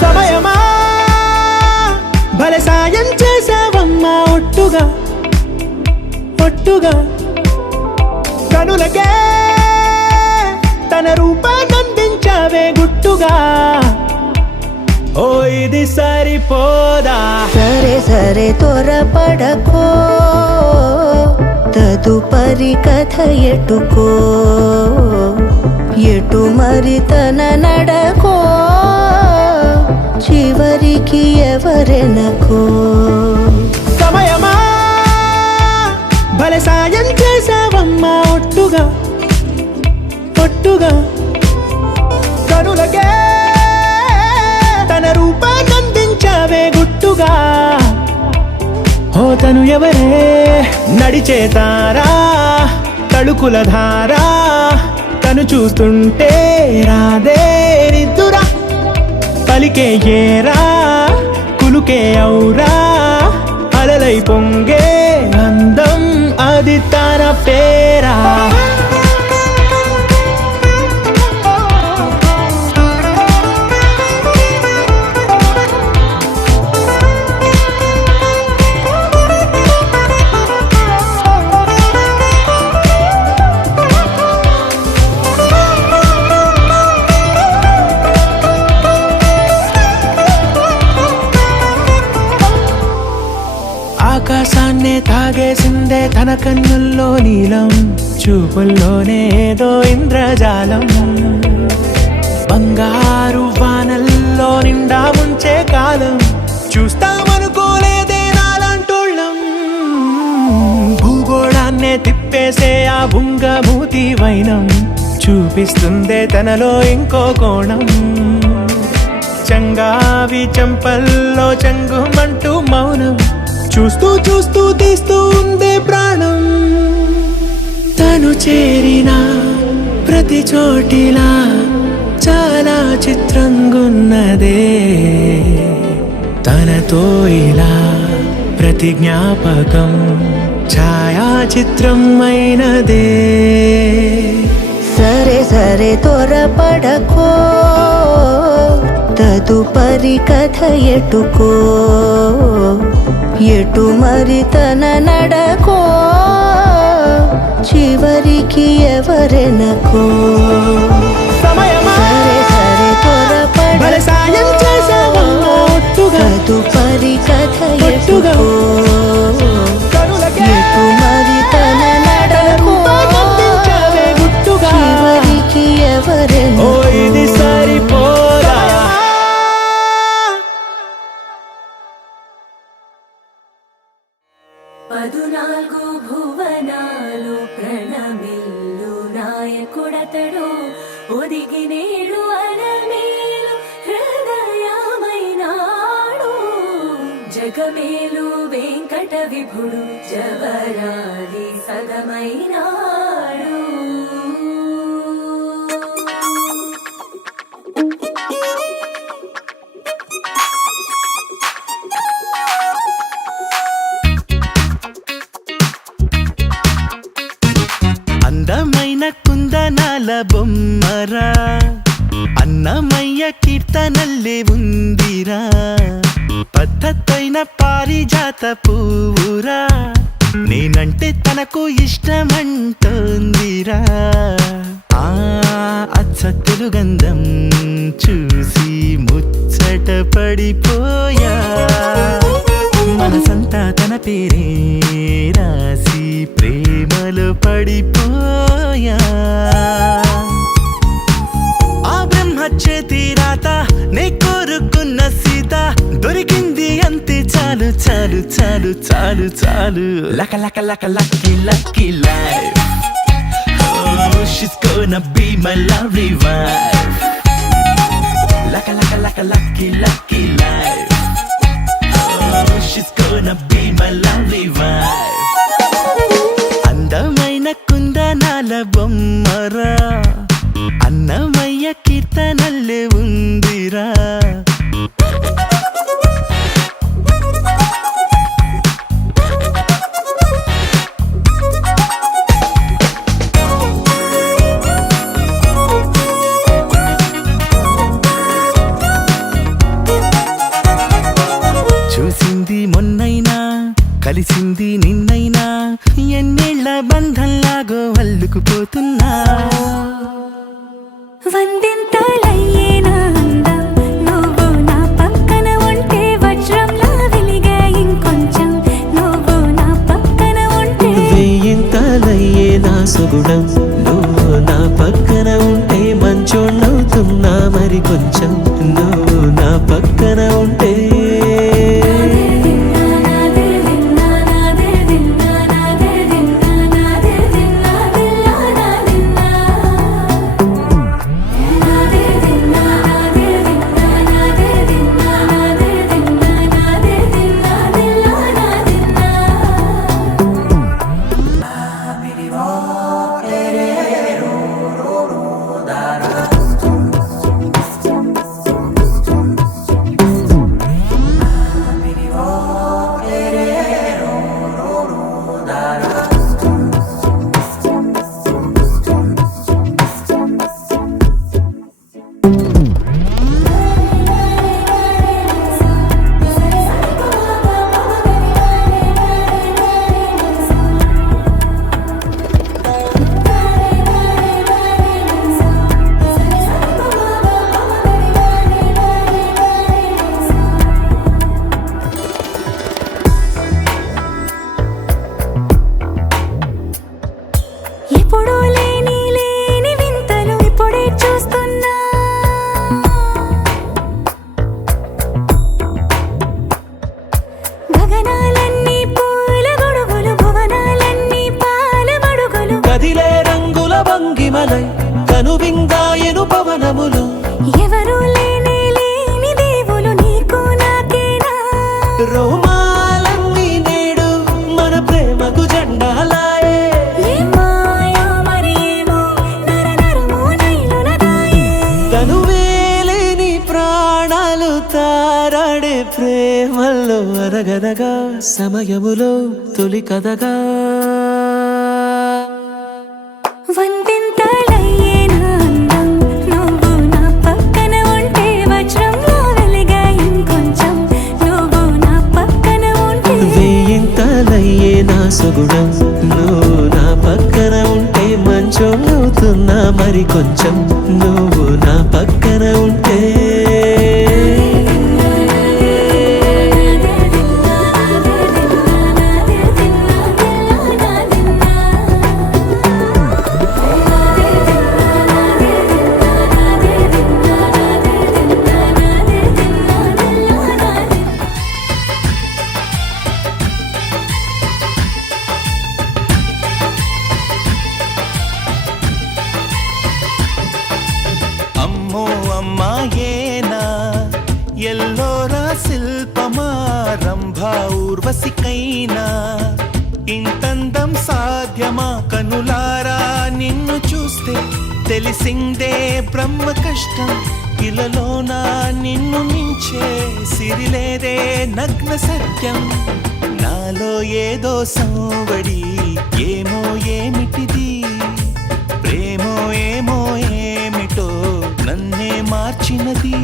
సమయమా భలే సాయం చేసావమ్మా ఒట్టుగా ఒట్టుగా కనులకే తన రూపాన్నందించావే గుట్టుగా ఓ ఇది సరిపోదా సరే సరే త్వరపడకో తదుపరి కథ ఎటుకో ఎటు మరి తన నడకో చివరికి ఎవరెనకో సమయమా భలే సాయం చేసావమ్మా ఒట్టుగా ఒట్టుగా కనులకే తన రూపాన్నందించావే గుట్టుగా ఓ తను ఎవరే నడిచేతారా తళుకుల ధారా తను చూస్తుంటే రాదే నిద్దురా పలికే ఏరా కులుకే ఔరా అలలై పొంగే అందం అది తన పేరా ఆకాశాన్నే తాగేసిందే తన కన్నుల్లో నీలం చూపుల్లోనే ఏదో ఇంద్రజాలం బంగారు వానల్లో నిండా ముంచే కాలం చూస్తామనుకోలేదే నాలాంటోళ్ళం భూగోళాన్నే తిప్పేసే ఆ బుంగమూతి వైనం చూపిస్తుందే తనలో ఇంకో కోణం చంగావి చంపల్లో చంగుమంటూ మౌనం చూస్తూ చూస్తూ తీస్తూ ఉందే ప్రాణం తను చేరిన ప్రతి చోటిలా చాలా చిత్రంగున్నదే తనతో ఇలా ప్రతి జ్ఞాపకం ఛాయాచిత్రం అయినదే సరే సరే త్వరపడకో తదుపరి కథ ఎటుకో ఎటు మరి తన నడకో చివరికి ఎవరెనకో సమయమా సరే సరే భలే సాయం చేసావమ్మా ఒట్టుగా తదుపరి కథ ఒట్టుగా ఎటుకో కనులకే ఎటు మరి తన నడకో రూపాన్నందించావే గుట్టుగా చివరికి ఓ ఎవరెనకో ఇది సరిపోదా పదునాలుగు భువనాలు ప్రణమిల్లు నాయకుడతడు ఒదిగి నేడు అరమేలు హృదయమైనాడు జగమేలు వెంకట విభుడు జవరాలి సదమైనాడు అందమైన కుందనాల బొమ్మరా అన్నమయ్య కీర్తనల్లే ఉందిరా పద్ధతైన పారిజాత పువ్వురా నేనంటే తనకు ఇష్టమంటోందిరా ఆ అచ్చ తెలుగంధం చూసి ముచ్చట పడిపోయా మనసంతా తన పేరే రాసి ప్రేమలో పడిపోయా ఆ బ్రహ్మ చేతి రాత నే కోరుకున్న సీత దొరికింది అంతే చాలు చాలు చాలు చాలు చాలు లక లక లక lucky lucky life she's gonna be my lovely wife laka laka laka lucky lucky life she's gonna be my lovely wife అందమైన కుందనాల బొమ్మరా అన్నమయ్య కీర్తనల్లే ఉందిరా బంధంలాగో అల్లుకుపోతున్నా. వందింతలయ్యేనా అందం నువ్వు నా పక్కన ఉంటే, వజ్రంలా వెలిగే ఇంకొంచెం నువ్వు నా పక్కన ఉంటే. వెయ్యింతలయ్యే నా సుగుణం నువ్వు నా పక్కన ఉంటే, మంచోణ్ణవుతున్నా మరి కొంచెం నువ్వు నా పక్కన ఉంటే. ఎప్పుడూ లేని లేని వింతలు ఇప్పుడే చూస్తున్నా. గగనాలన్నీ పూల గొడుగులు, భువనాలన్నీ పాల మడుగులు. కదిలే రంగుల భంగిమలై కనువిందాయను పవనములు. ఎవరు లేని లేని దేవులు నీకు నాకేనా. రోమాలన్నీ నేడు మన ప్రేమకు జెండాలాయే. ఏ మాయో మరి ఏమో నరనరమో నైలునదాయే. తనువేలేని ప్రాణాలు తారాడే ప్రేమల్లో అరగనగా సమయములో తొలి కథగా. వందింతలయ్యేనా అందం నువ్వు నా పక్కన ఉంటే, వజ్రంలా వెలిగే ఇంకొంచెం నువ్వు నా పక్కన ఉంటే. వెయ్యింతలయ్యే నా సుగుణం నువ్వు నా పక్కన ఉంటే, మంచోణ్ణవుతున్నా మరి కొంచెం నువ్వు నా పక్కన ఉంటే. అమ్మో అమ్మాయేనా ఎల్లోరా శిల్పమా, రంభా ఊర్వశికైనా ఇంతందం సాధ్యమా. కనులారా నిన్ను చూస్తే తెలిసిందే బ్రహ్మ కష్టం. ఇలలోనా నిన్ను మించే సిరిలేదే నగ్న సత్యం. నాలో ఏదో సంవడి ఏమో ఏమిటిది, ప్రేమో ఏమో ఏమిటో నన్నే మార్చినది.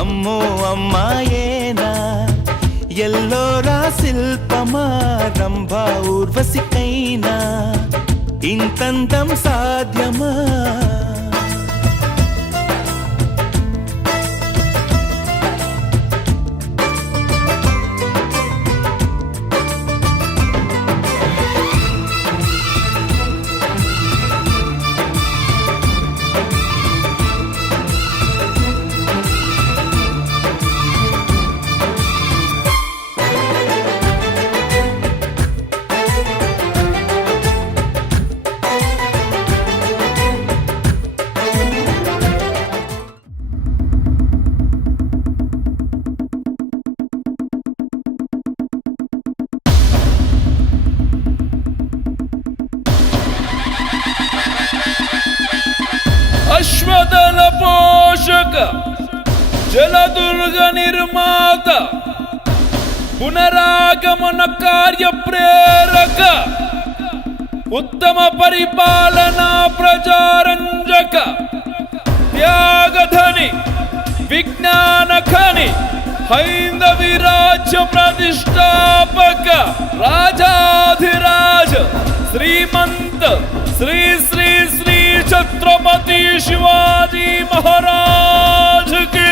అమ్మో అమ్మాయేనా ఎల్లోరా శిల్పమా, రంభా ఊర్వశికైనా ఇంతందం సాధ్యమా. అశ్వదళ పోషక జలదుర్గ నిర్మాత పునరాగమన కార్య ప్రేరక ఉత్తమ పరిపాలనా ప్రజారంజక త్యాగధని విజ్ఞాన ఖని హైందవి రాజ్య ప్రతిష్టాపక రాజాధిరాజ श्रीमंत श्री श्री श्री छत्रपति शिवाजी महाराज की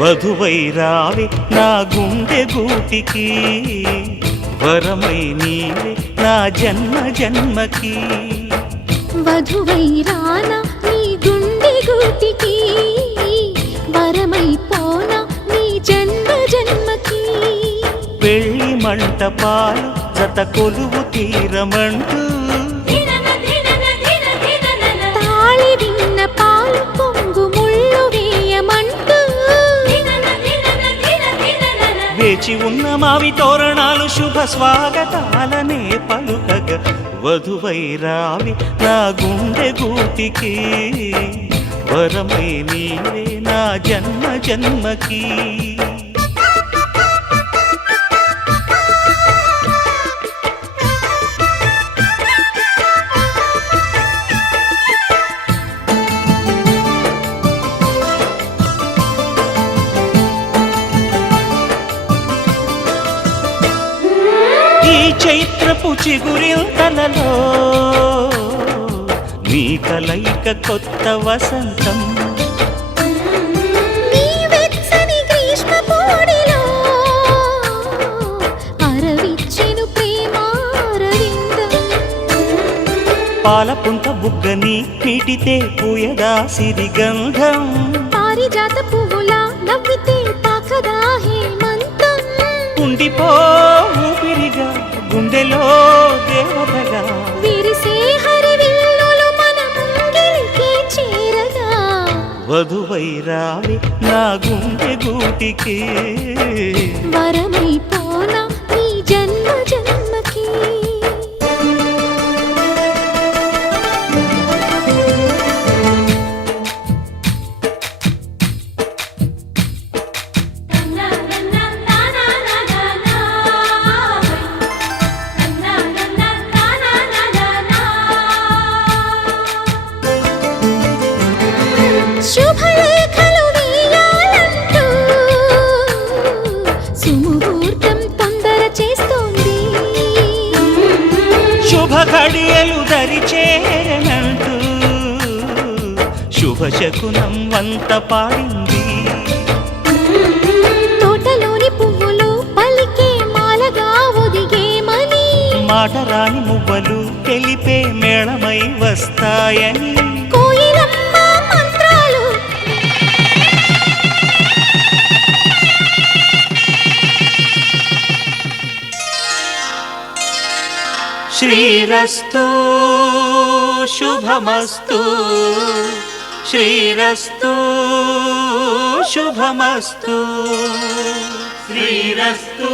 వధువై రావే నా గుండె గూటికి వరమై నీవే నా జన్మ జన్మకి వధువై రానా నీ గుండె గూటికి వరమై పోనా నీ జన్మ జన్మకి పెళ్లి మంటపాలు జత కొలువు తీరమంటూ తాళి విన్న పాలు పొంగు ముళ్ళు వేయమంటూ వేచి ఉన్న మావి తోరణాలు శుభ స్వాగతాలనే పలుకగ వధువై రావి నా గుండె గూటికి వరమై నీవే నా జన్మ జన్మకి చైత్రపు చిగురింతలలో నీ కలయిక కొత్త వసంతం నీ వెచ్చని గ్రీష్మ పోడిలో అరవిచ్చెను ప్రేమారవిందం పాలపుంత బుగ్గని నీటితే పూయదా సిరిగంధం పారిజాత పువ్వులా నవ్వితే తాకదా హేమంతం ఉండిపో ఊపిరిగా గుండెలో దేవతగా విరిసే హరివిల్లులు మన ముంగిలికి చేరగా వధువై రావి నా గుండె గూటికి వరమై పోనా నీ జన్మ జన్మకి శుభలేఖలు వేయాలంటూ సుముహూర్తం తొందర శుభశకునం వంత పాడింది. తోటలోని పువ్వులు పలికే మాలగా ఒదిగేమని, మాటరాని మువ్వలు తెలిపే మేళమై వస్తాయని, కోయిలమ్మ మంత్రాలు శ్రీరస్తు శుభమస్తు, శ్రీరస్తు శుభమస్తు, శ్రీరస్తు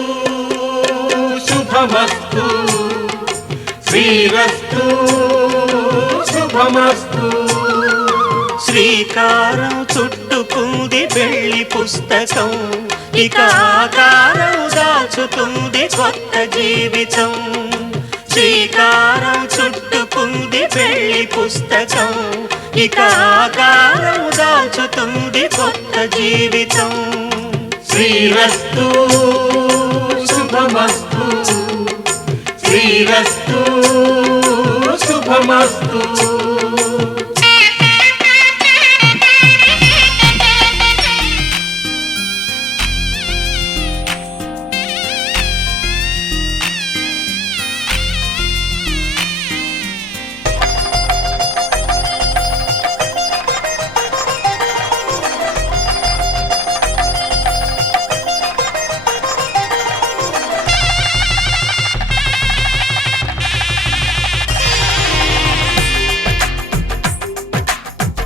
శుభమస్తు, శ్రీరస్తు శుభమస్తు. శ్రీకారం చుట్టుకుంది పెళ్లి పుస్తకం, ఇక ఆకారం దాచుతుంది కొత్త జీవితం. శ్రీకారం చుట్టుకుంది పెళ్లి పుస్తకం, ఇక ఆకారం దాచుతుంది కొత్త జీవితం. శ్రీరస్తు శుభమస్తు, శ్రీరస్తు శుభమస్తు.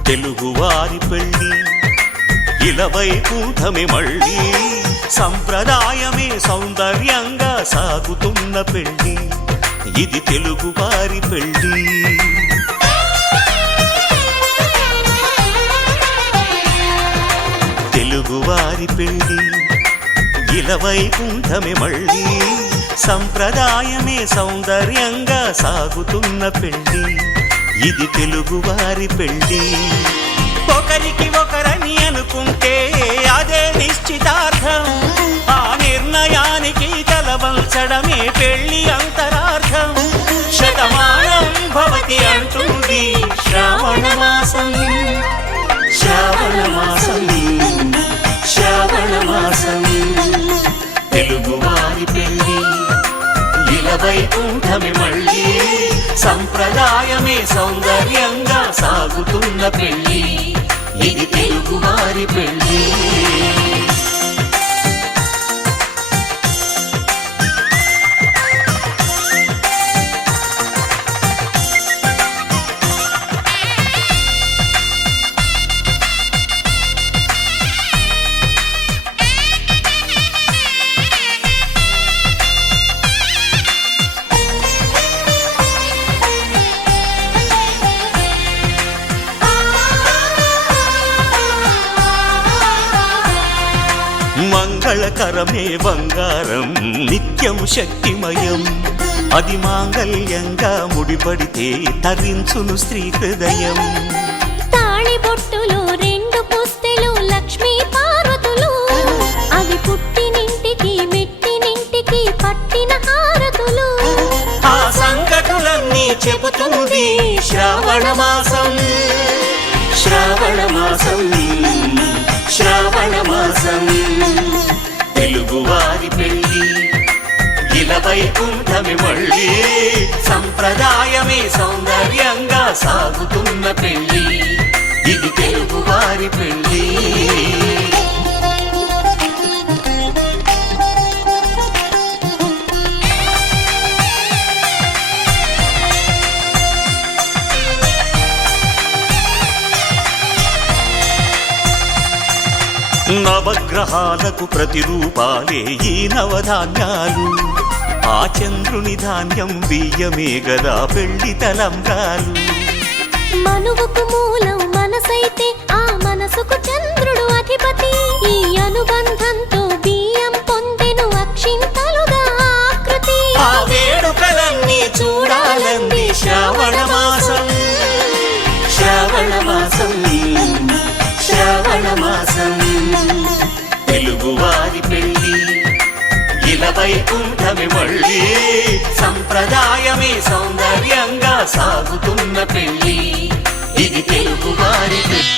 తెలుగువారి పెళ్ళి ఇలవై కూటమి మళ్ళీ, సంప్రదాయమే సౌందర్యంగా సాగుతున్న పెళ్ళి, ఇది తెలుగువారి పెళ్ళి. తెలుగువారి పెళ్ళి ఇలవై కూటమి మళ్ళీ, సంప్రదాయమే సౌందర్యంగా సాగుతున్న పెళ్ళి, ఇది తెలుగువారి పెళ్ళి. ఒకరికి ఒకరని అనుకుంటే అదే నిశ్చితార్థం, ఆ నిర్ణయానికి తలవంచడమే పెళ్ళి అంతరార్థం. శతమానం భవతి అంటుంది శ్రావణ మాసం, శ్రావణ మాసం, శ్రావణ మాసం. తెలుగువారి పెళ్ళి ఇలవై కూటమి మళ్ళీ, సంప్రదాయమే సౌందర్యంగా సాగుతున్న పెళ్ళి, ఇది తెలుగువారి పెళ్ళి. మంగళకరమే బంగారం నిత్యం శక్తిమయం, అది మాంగళ్యంగా ముడిపడితే తరించును స్త్రీ హృదయం. తాళి బొట్టులో రెండు పుస్తెలు లక్ష్మీ పార్వతులు, అవి పుట్టినింటికి మెట్టినింటికి పట్టిన హారతులు. ఆ సంగతులన్నీ చెబుతుంది శ్రావణ మాసం, శ్రావణ మాసం, శ్రావణ మాసం. తెలుగువారి పెళ్ళి ఇలవై కూటమి మళ్ళీ, సంప్రదాయమే సౌందర్యంగా సాగుతున్న పెళ్ళి, ఇది తెలుగువారి పెళ్ళి. నవగ్రహాలకు ప్రతిరూపాలే ఈ నవధాన్యాలు, ఆ చంద్రుని ధాన్యం బియ్యమే గదా పెళ్లి తలంబ్రాలు. మనువుకు మూలం మనసైతే ఆ మనసుకు చంద్రుడు అధిపతి, ఈ అనుబంధంతో బియ్యం పొందెను అక్షింతలుగా ఆకృతి. ఆ వేడుకలన్నీ చూడాలంది శ్రావణ మాసం, శ్రావణ మాసం, శ్రావణ మాసం. తెలుగువారి పెళ్ళి ఇలవై కూటమి మళ్ళీ, సంప్రదాయమే సౌందర్యంగా సాగుతున్న పెళ్ళి, ఇది తెలుగువారి పెళ్ళి.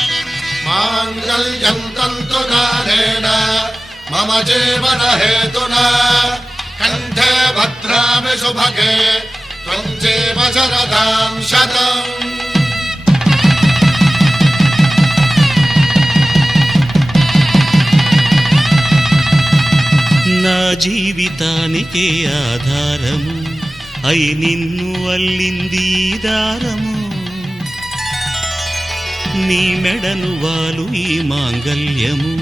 మాంగళ్యం తంతునానేన మమ జీవన హేతునా కంఠే భద్రామి శుభగే త్వం జీవ శరదాం శతం. నా జీవితానికే ఆధారము అయి నిన్ను అల్లింది ఈ దారము. నీ మెడను వాలు ఈ మాంగళ్యము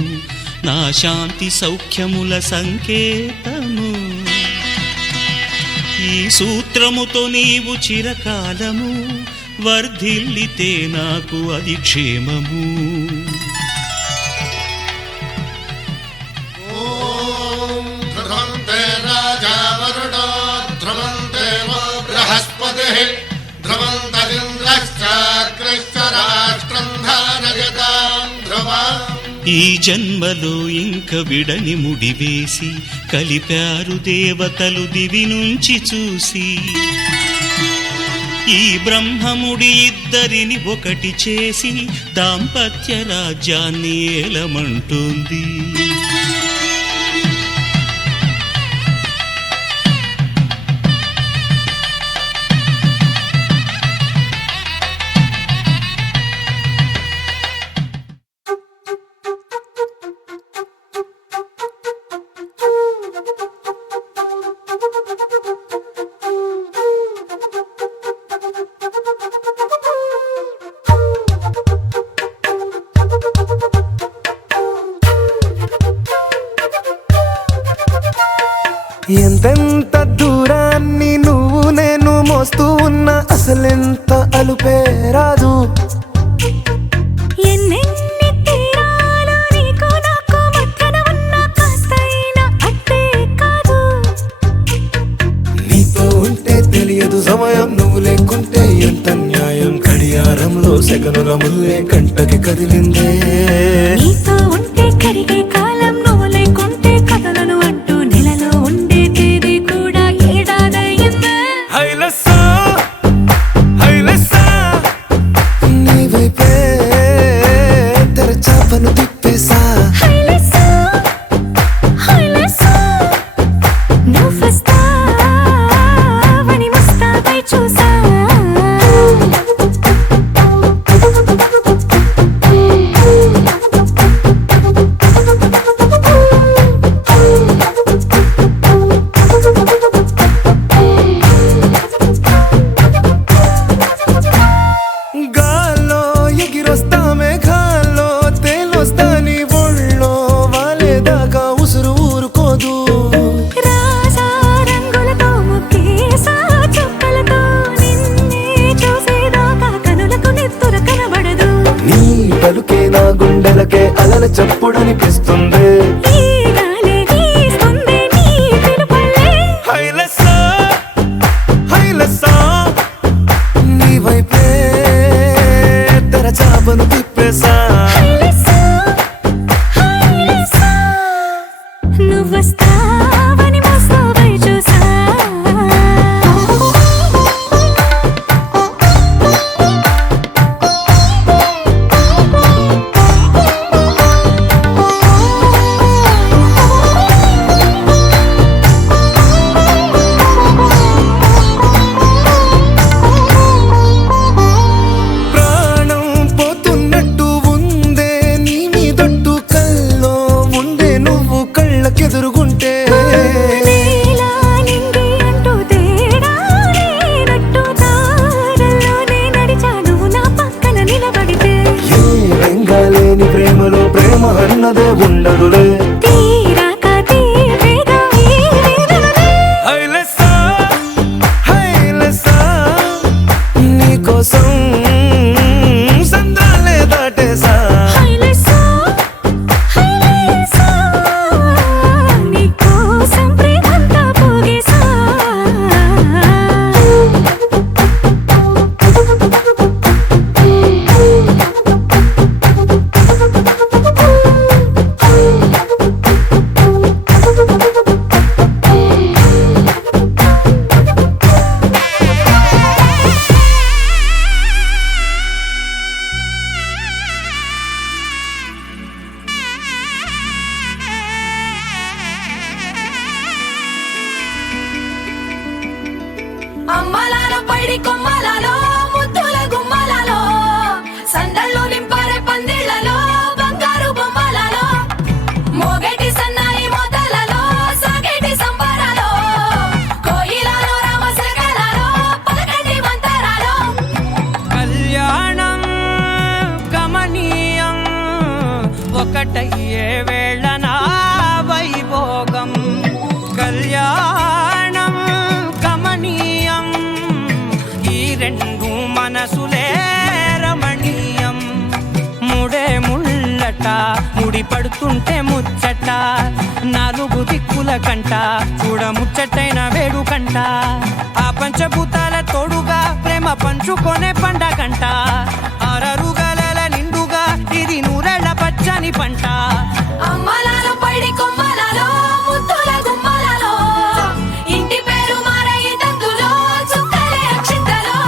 నా శాంతి సౌఖ్యముల సంకేతము. ఈ సూత్రముతో నీవు చిరకాలము వర్ధిల్లితే నాకు అది క్షేమము. ఈ జన్మలో ఇంక విడని ముడివేసి కలిపారు దేవతలు దివి నుంచి చూసి. ఈ బ్రహ్మముడి ఇద్దరిని ఒకటి చేసి దాంపత్య రాజ్యాన్ని ఏలమంటోంది. ఎంతెంత దూరాన్ని నువ్వు నేను మోస్తూ ఉన్నా అసలెంత అలుపే రాదు. ఎన్నెన్ని తీరాలు నీకు నాకు మధ్యన ఉన్న కాస్తైనా అట్టే కాదు. నీతో ఉంటే తెలియదు సమయం, నువ్వు లేకుంటే ఎంత న్యాయం. గడియారంలో సెకనుల ముల్లే కంటకి కదిలిందే. నీతో ఉంటే కరిగే కాలం, నువ్వు లేకుంటే కథలను అంటూ నెలలో ఉండే తేదీ కూడా ఏడాదయ్యిందే. నీ వైపే తెరచాపను తిప్పేసా. హైలెస్సా, హైలెస్సా, నువ్వొస్తావని ముస్తాబై చూసా. గాల్లో ఎగిరొస్తా మేఘాల్లో తేలొస్తా నీ ఒళ్ళో వాలేదాకా ఉసురు ఊరుకోదు. రాజా రంగులతో ముగ్గేసా చుక్కలతో నిన్నే చూసేదాకా కనులకు నెత్తుర కనబడదు. నీ పలుకే నా గుండెలకే అలల చప్పుడనిపిస్తుంది. ఈ గాలి వీస్తుంది నీ పిలుపుల్లే. హైలెస్సా, హైలెస్సా, నీ వైపే తెరచాపను తిప్పేసా. హైలెస్సా, హైలెస్సా, నువ్వొస్తావని ముస్తాబై చూసా. ప్రాణం పోతున్నట్టు ఉందే నీ మీదొట్టు, కల్లో ఉండే నువ్వు కళ్ళకెదురుగుంటే. నేలా నింగి అంటూ తేడా లేనట్టు తారల్లోనే నడిచా నువ్వు నా పక్కన నిలబడితే. ఏ వెంగాలేని ప్రేమలో ప్రేమ అన్నదే ఉండదులే. తీరాక తీరేగా ఈ వేదనలే. హైలెస్సా, హైలెస్సా, నీకోసం సంద్రాలే దాటేసా. హైలెస్సా, హైలెస్సా, నీకోసం ప్రేమంతా పోగేసా. ఒకటయ్యే వేళ నా వైభోగం కళ్యాణం కమనీయం ఈ రెండు మనసులే రమణీయం ముడే ముళ్ళట ముడి పడుతుంటే ముచ్చట నాలుగు దిక్కుల కంట చూడ ముచ్చటైన వేడుకంట ఆ పంచభూతాల తోడుగా ప్రేమ పంచుకొనే పండగంట ఆరరుగల నిండుగా ఇది నూరెళ్ళ పచ్చని పంట అమ్మలాలో పడి కొమ్మలలో ముద్దుల గుమ్మలలో ఇంటి పేరు మారయి తందులో చుక్కలే అక్షింతలో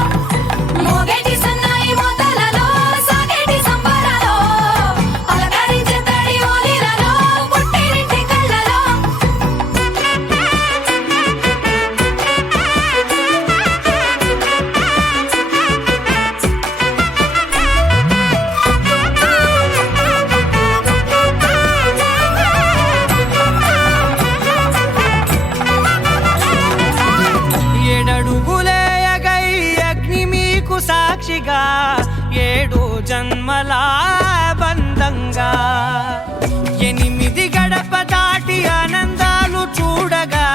మోగేటి సన్నాయి మోతలలో సాగేటి సంబరాలో అలకరించే తడి ఓలిలలో పుట్టినింటి కళ్ళలో ఏడడుగులేయగై అగ్ని మీకు సాక్షిగా ఏడు జన్మల బంధంగా 8 గడప దాటి ఆనందాలు చూడగా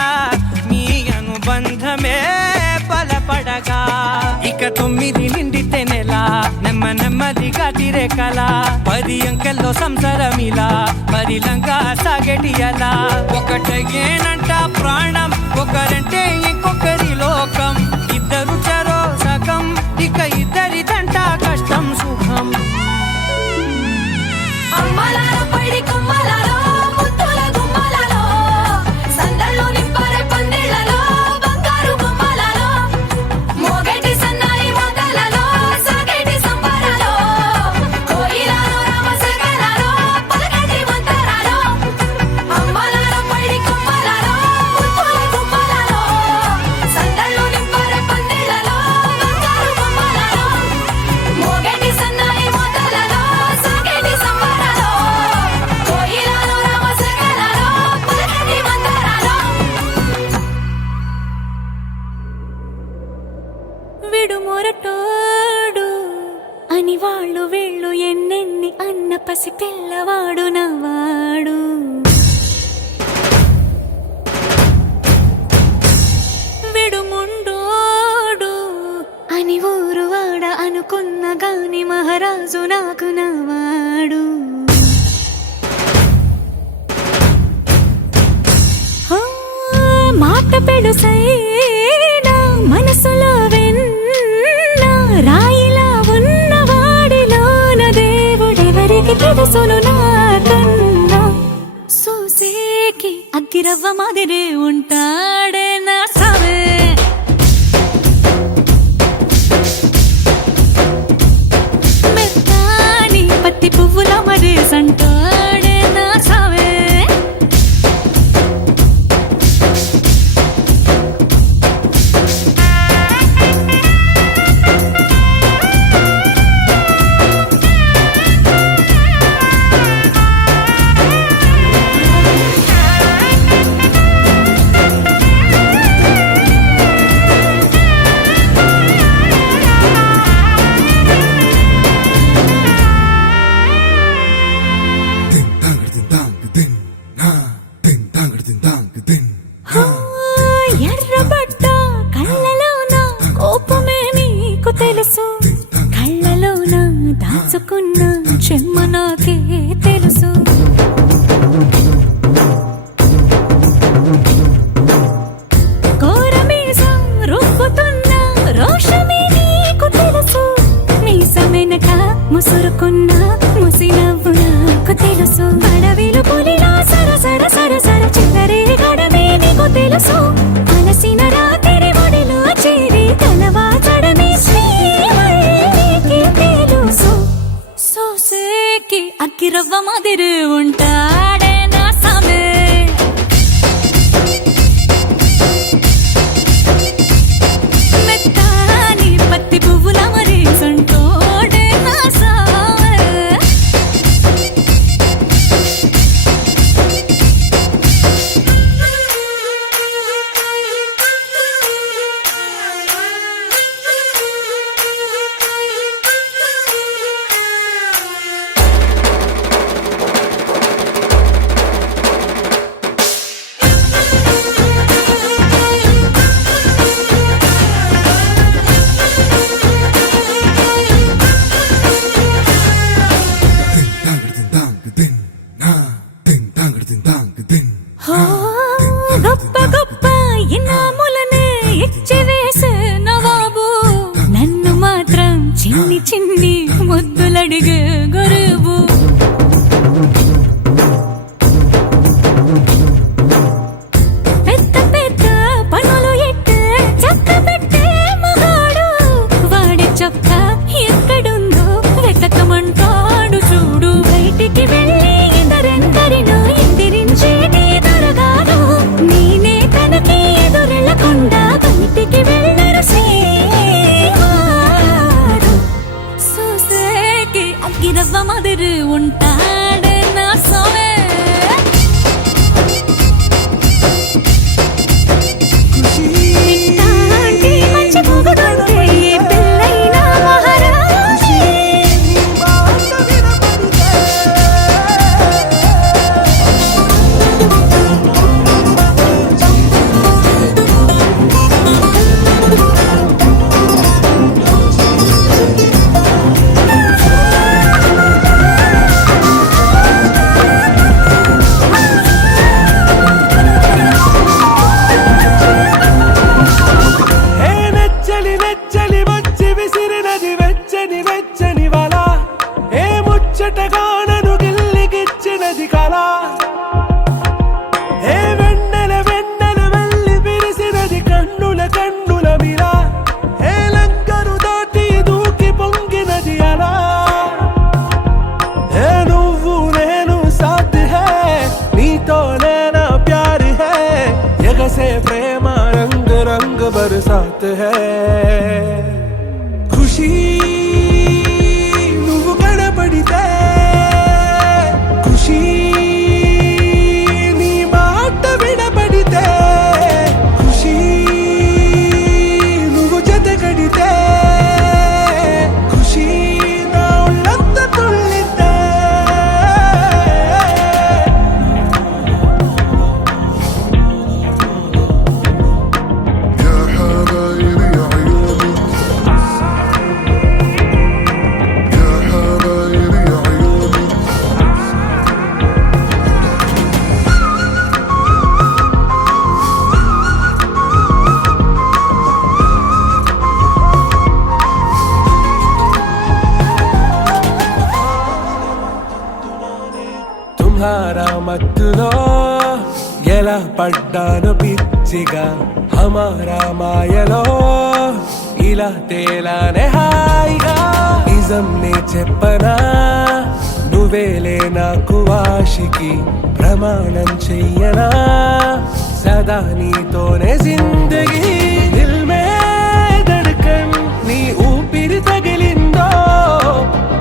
మీ అనుబంధమే బలపడగా ఇక 9 నిండితే నెల నెమ్మదిగా తిరేకల 10 అంకెల్లో సంసారమిలా పరిలంగా సాగేటి అలా ఒకటేనంట ప్రాణం ఒకరంటే ఇంకొకరి లోకం ఇద్దరు చరో సగం ఇక ఇద్దరిదంట కష్టం సుఖం అమ్మలాలో పడి కొమ్మలలో ముద్దుల గుమ్మలలో సందళ్ళు నింపరే పందిళ్ళలో బంగారు గుమ్మలలో మోగేటి సన్నాయి మోతలలో సాగేటి సంబరాలో కోయిలలో రామసగలలో పలకటి మంతరాలో అమ్మలాలో పడి కొమ్మలలో ముద్దుల గుమ్మలలో సందళ్ళు నింపరే పందిళ్ళలో బంగారు గుమ్మలలో మోగేటి సన్నాయి మోతలలో సాగేటి సంబరాలో కోయిలలో రామసగలలో పలకటి మంతరాలో విడు మొరటోడు అని వాళ్ళు వీళ్ళు ఎన్నెన్ని అన్న పసి పిల్లవాడు నవ్వాడు విడు ముండోడు అని ఊరు వాడ అనుకున్న గాని మహారాజు నాకు నవ్వాడు ఆ, మాట పెడుసైనా మనసులో వెన్న రాయిలా ఉన్నవాడిలోన దేవుడెవరికి తెలుసును నాకన్నా సూసేకి అగ్గిరవ్వ మాదిరి ఉంటాడే నా సవే మెత్తాని పత్తి పువ్వుల మరి సంటాడే నా సవే ఎర్రబడ్డ కళ్ళలోన కోపమే నీకు తెలుసు కళ్ళలోన దాచుకున్న చెమ్మ నాకే తెలుసు కోరమీసం రుబ్బుతున్న రోషమే నీకు తెలుసు మీసమెనక ముసురుకున్న ముసినవ్వు నాకు తెలుసు అడవిలు పులిలా సరసర సరసర చిల్లరే గడమే నీకు తెలుసు అలసిన రాత్రి ఒడిలో చేరి తలవాచడమే శ్రీవల్లికి తెలుసు సోసేకి అగ్గిరవ్వ మాదిరి ఉంటాడే నా సమే మెత్తాని పత్తి పువ్వుల మరి సంటోడే నా సమే కడిగే గరీబు పెద్ద పెద్ద పనులు ఎట్టే చక్క పెట్టే మగాడు వాడి చొక్క ఎక్కడుందో వెతకమంటాడు చూడు బయటికి వెళ్ళి ఇద్దరెందరినో ఎదిరించేటి దొరగాడు నేనే తనకి ఎదురెళ్ళకుండా బయటికి వెళ్ళరు శ్రీవాడు చూసేకి అగ్గిరవ్వ మాదిరి ఉంటాడే నా సోమే ఇట్టాంటి మంచి మొగుడుంటే ఏ పిల్లైనా మహారాజే ఏ నెచ్చలి నెచ్చలి వచ్చి విసిరినది వెచ్చని వెచ్చని వల ఏ ముచ్చటగానను గిల్లిగిచ్చినది కళ ఏ వెన్నెల వెన్నెల వెళ్ళి విరిసినది కన్నుల కన్నుల మిల ఏ లంకరు దాటి దూకి పొంగినది అలా ఏ నువ్వు నేను సాథ్ హై నీతోనే నా ప్యార్ హై ఎగసే ప్రేమ రంగ్ రంగ్ బరసాత్ హై ఖుషీ నువ్వు కనపడితే ఖుషీ నీ మాట వినపడితే ఖుషీ నువ్వు జత కడితే ఖుషీ నా ఒళ్ళంత తుళ్ళితే يا حبايبي عيوني يا حبايبي عيوني తుమ్హారా మత్తులో ఎలా పడ్డాను పిచ్చిగా హమారా మాయలో ఇలా తేలానే హాయిగా నిజం నే చెప్పనా నువ్వేలే నాకు ఆశికి ప్రమాణం చెయ్యనా సదా నీతోనే జిందగీ దిల్ మే ధడ్కన్ నీ ఊపిరి తగిలిందో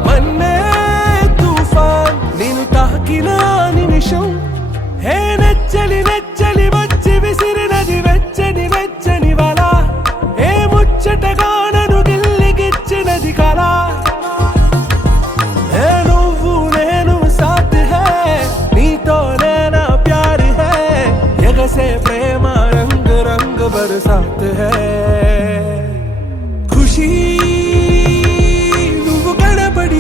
మన్నే తుఫాన్ నేను తాకిన నిమిషం హే నెచ్చలి నెచ్చలి వచ్చి విసిరినది వెచ్చని వెచ్చని వల ఏ ముచ్చటగానను గిల్లిగిచ్చినది కళ ఏ నువ్వు నేను సాథ్ హై నీతోనే నా ప్యార్ హై ఎగసే ప్రేమ రంగ్ రంగ్ బరసాత్ హై ఖుషీ నువ్వు కనపడి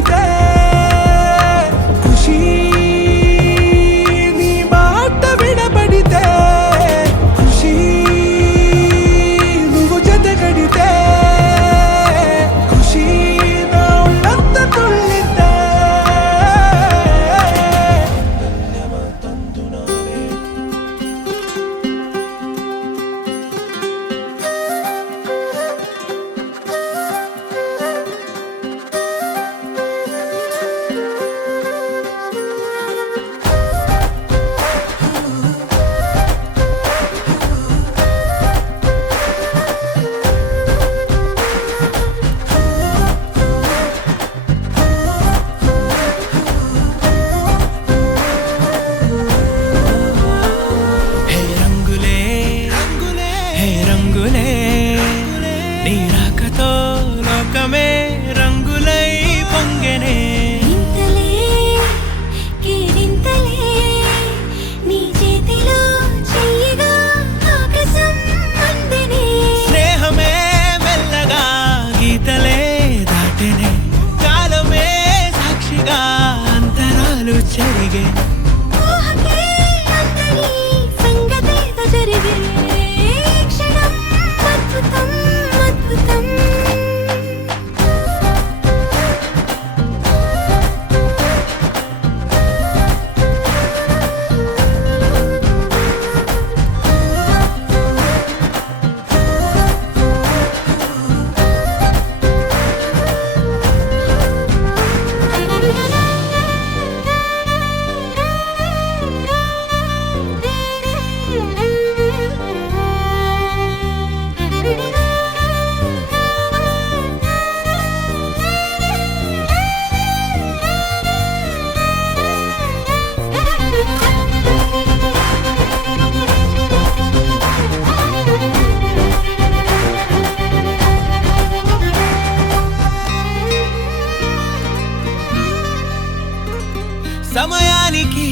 సమయానికి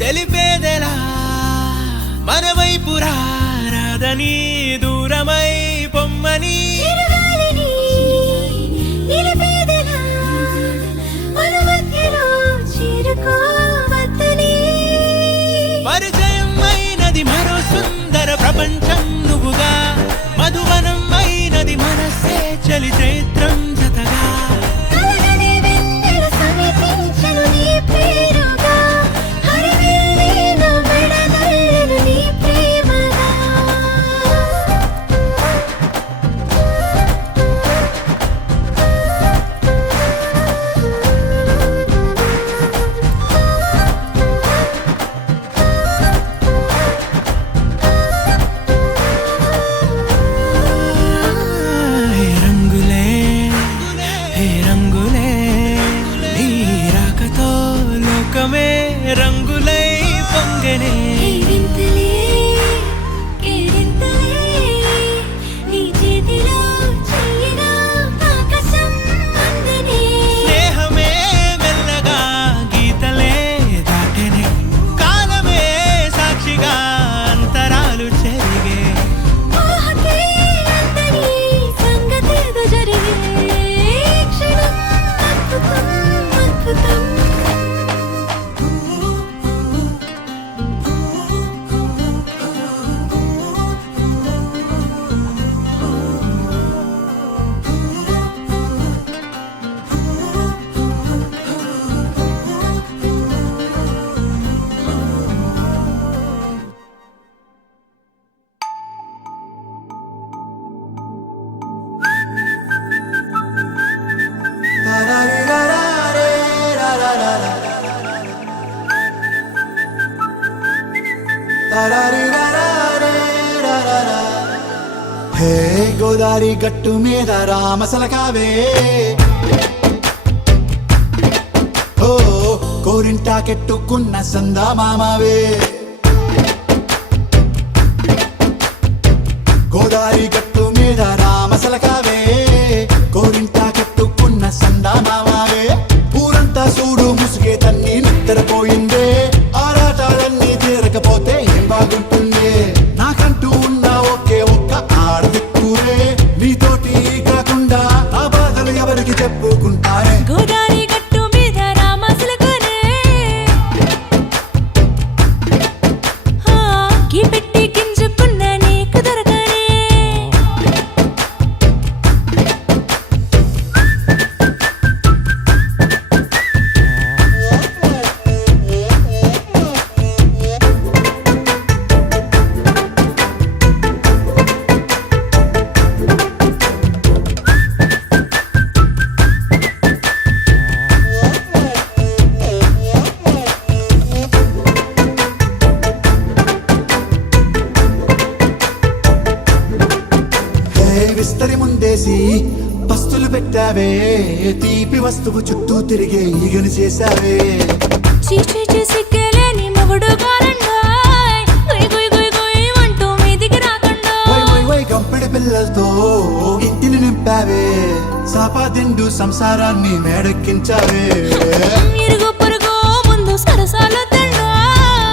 తెలిపేదెలా మన వైపు రాదని దూరమై పొమ్మని చిరుగాలిని నిలిపేదెలా మన మధ్యలో చేరుకోవద్దని పరిచయం అయినది మరో సుందర ప్రపంచం నువ్వుగా మధువనం అయినది మనసే చలి చైత్రం జతగా కలగని వెన్నెల సమీపించను నీ పేరుగా హరివిల్లి నా మెడదల్లెను నీ ప్రేమగా హే రంగులే హే రంగులే నీ రాకతో లోకమే రంగులై పొంగనే ఈ వింతలే కేరింతలే నీ చేతిలో చెయ్యగా ఆకాశం అందనే స్నేహమే మెల్లగా గీతలే దాటెనే కాలమే సాక్షిగా అంతరాలు చెరిగే ఊహకే అందని సంగతేదో జరిగే క్షణం అద్భుతం అద్భుతం హే గోదారి గట్టు మీద రామసలకావే ఓ కోరింటా కెట్టుకున్న సందా మామావే గోదారి గట్టు మీద రామసలకావే కోరింటా కెట్టుకున్న సందా మామావే ఊరంతా చూడు ముసుగే తన్ని నిద్రపోయిందే ఆరాటాలన్నీ తీరకపోతే ఏం బాగుంటుందే నాకంటూ ఉన్న ఒకే ఒక్క ఆడదిక్కురే నీతోటి కాకుండా నా బాధలు ఎవరికి చెప్పుకుంటారే గోదారి గట్టు మీద రామసలకనే కీ పెట్టి గింజుకున్న నీకు దొరకనే హే విస్తరి ముందేసి పస్తులు పెట్టావే తీపి వస్తువు చుట్టూ తిరిగే ఈగను చేశావే చీచీ చేసి కేలేని మొగుడు గారండాయ్ గుయ్ గుయ్ గుయ్ గుయ్ అంటూ మీదికి రాకుండా వై వై వై గంపెడి పిల్లలతో ఇంటిని నింపావే సాపాదిండు సంసారాన్ని మేడెక్కించావే ఇరుగు పొరుగు ముందు సరసాల తండా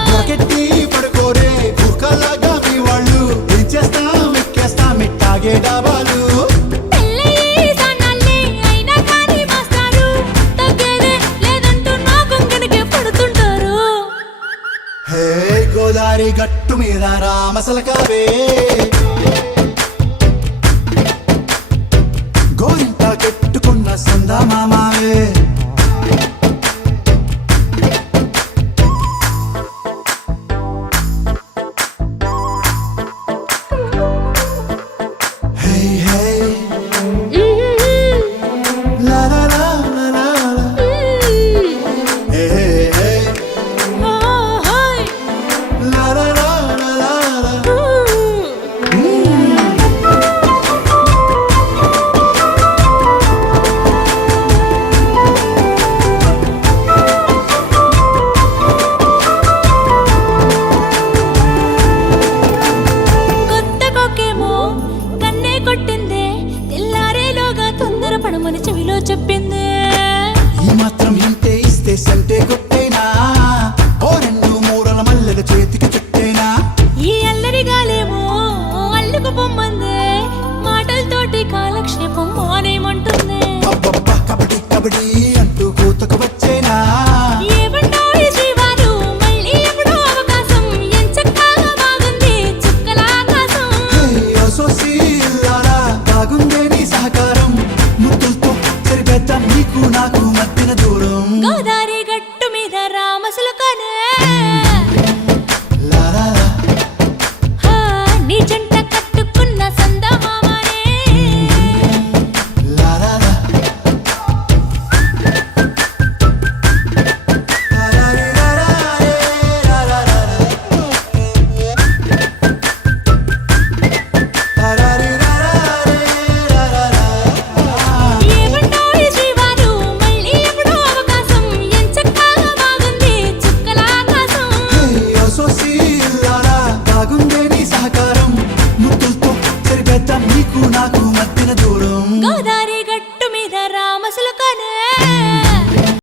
దొరకెట్టి పడుకోరే కుక్కలాగా మీ వాళ్ళు ఏం చేస్తాం ఎక్కేస్తాం ఇట్టాగే డాబాలు పెళ్ళయి సన్నాళ్ళే అయినా కానీ మాస్తారు తగ్గేదే లేదంటూ నా కొంగడికే పడుతుంటారు హే గోదారి గట్టు మీద రామసలకావే